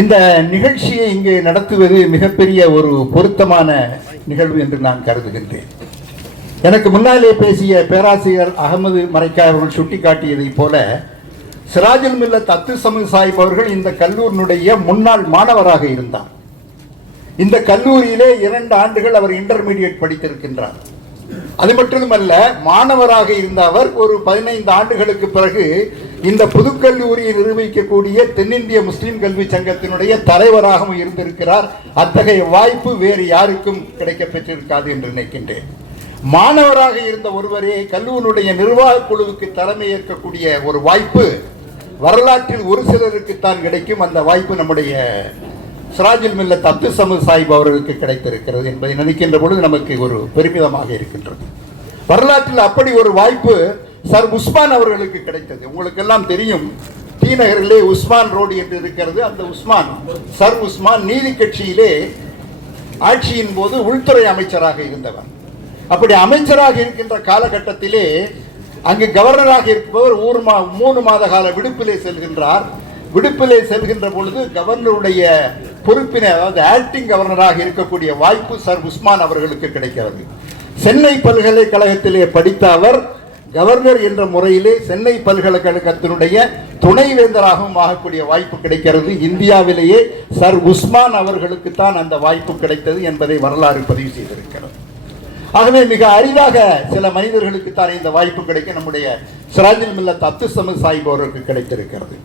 இந்த நிகழ்ச்சியை இங்கே நடத்துவது மிகப்பெரிய ஒரு பொருத்தமான நிகழ்வு என்று நான் கருதுகின்றேன். எனக்கு முன்னாலே பேசிய பேராசிரியர் அகமது மரைக்காய் அவர்கள் சுட்டிக்காட்டியதைப் போல சிராஜுல் மில்லத் அப்துல் சமது சாஹிப் அவர்கள் இந்த கல்லூரியினுடைய முன்னாள் மாணவராக இருந்தார். இந்த கல்லூரியிலே 2 ஆண்டுகள் அவர் இன்டர்மீடியட் படித்திருக்கின்றார். அது மட்டுமல்ல, மாணவராக இருந்த அவர் ஒரு 15 ஆண்டுகளுக்கு பிறகு இந்த புதுக்கல்லூரியை நிர்வகிக்கக்கூடிய தென்னிந்திய முஸ்லிம் கல்வி சங்கத்தினுடைய தலைவராகவும் இருந்திருக்கிறார். அத்தகைய வாய்ப்பு வேறு யாருக்கும் கிடைக்க பெற்றிருக்காது என்று நினைக்கின்றேன். மாணவராக இருந்த ஒருவரே கல்லூரியுடைய நிர்வாக குழுவுக்கு தலைமை ஏற்கக்கூடிய ஒரு வாய்ப்பு வரலாற்றில் ஒரு சிலருக்குத்தான் கிடைக்கும். அந்த வாய்ப்பு நம்முடைய சிராஜுல் மில்லத் அப்துல் சமது சாஹிப் அவர்களுக்கு கிடைத்திருக்கிறது என்பதை நினைக்கின்ற பொழுது நமக்கு ஒரு பெருமிதமாக இருக்கின்றது. வரலாற்றில் அப்படி ஒரு வாய்ப்பு சர் உஸ்மான் அவர்களுக்கு கிடைத்தது. உங்களுக்கு எல்லாம் தெரியும், டி நகரிலே உஸ்மான் ரோடு என்று இருக்கிறது. அந்த உஸ்மான், சர் உஸ்மான் நீதி கட்சியிலே ஆட்சியின் போது உள்துறை அமைச்சராக இருந்தவர். அப்படி அமைச்சராக இருக்கின்ற காலகட்டத்திலே அங்கு கவர்னராக இருப்பவர் 3 மாத கால விடுப்பிலே செல்கின்றார். விடுப்பிலே செல்கின்ற பொழுது கவர்னருடைய பொறுப்பினை, அதாவது ஆக்டிங் கவர்னராக இருக்கக்கூடிய வாய்ப்பு சர் உஸ்மான் அவர்களுக்கு கிடைக்கிறது. சென்னை பல்கலைக்கழகத்திலே படித்த அவர் கவர்னர் என்ற முறையிலே சென்னை பல்கலைக்கழகத்தினுடைய துணைவேந்தராகவும் ஆகக்கூடிய வாய்ப்பு கிடைக்கிறது. இந்தியாவிலேயே சர் உஸ்மான் அவர்களுக்கு தான் அந்த வாய்ப்பு கிடைத்தது என்பதை வரலாறு பதிவு செய்திருக்கிறது. ஆகவே மிக அரிதாக சில மனிதர்களுக்கு தான் இந்த வாய்ப்பு கிடைக்க நம்முடைய சிராஜுல் மில்லத் அப்துல் சமது சாஹிப் அவர்களுக்கு கிடைத்திருக்கிறது.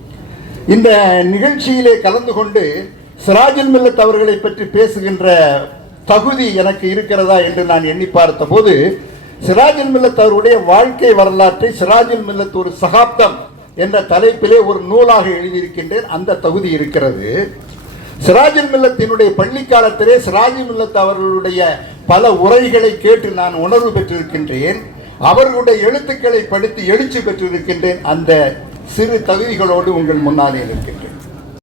இந்த நிகழ்ச்சியிலே கலந்து கொண்டு சிராஜுல் மில்லத் அவர்களை பற்றி பேசுகின்ற தகுதி எனக்கு இருக்கிறதா என்று நான் எண்ணி பார்த்த போது, சிராஜுல் மில்லத் அவருடைய வாழ்க்கை வரலாற்றை சிராஜுல் மில்லத் ஒரு சகாப்தம் என்ற தலைப்பிலே ஒரு நூலாக எழுதியிருக்கின்றேன். அந்த தகுதி இருக்கிறது. சிராஜுல் மில்லத்தினுடைய பள்ளி காலத்திலே சிராஜுல் மில்லத் அவர்களுடைய பல உரைகளை கேட்டு நான் உணர்வு பெற்றிருக்கின்றேன். அவர்களுடைய எழுத்துக்களை படித்து எழுச்சி பெற்றிருக்கின்றேன். அந்த சிறு தகுதிகளோடு உங்கள் முன்னாலே இருக்கின்றேன்.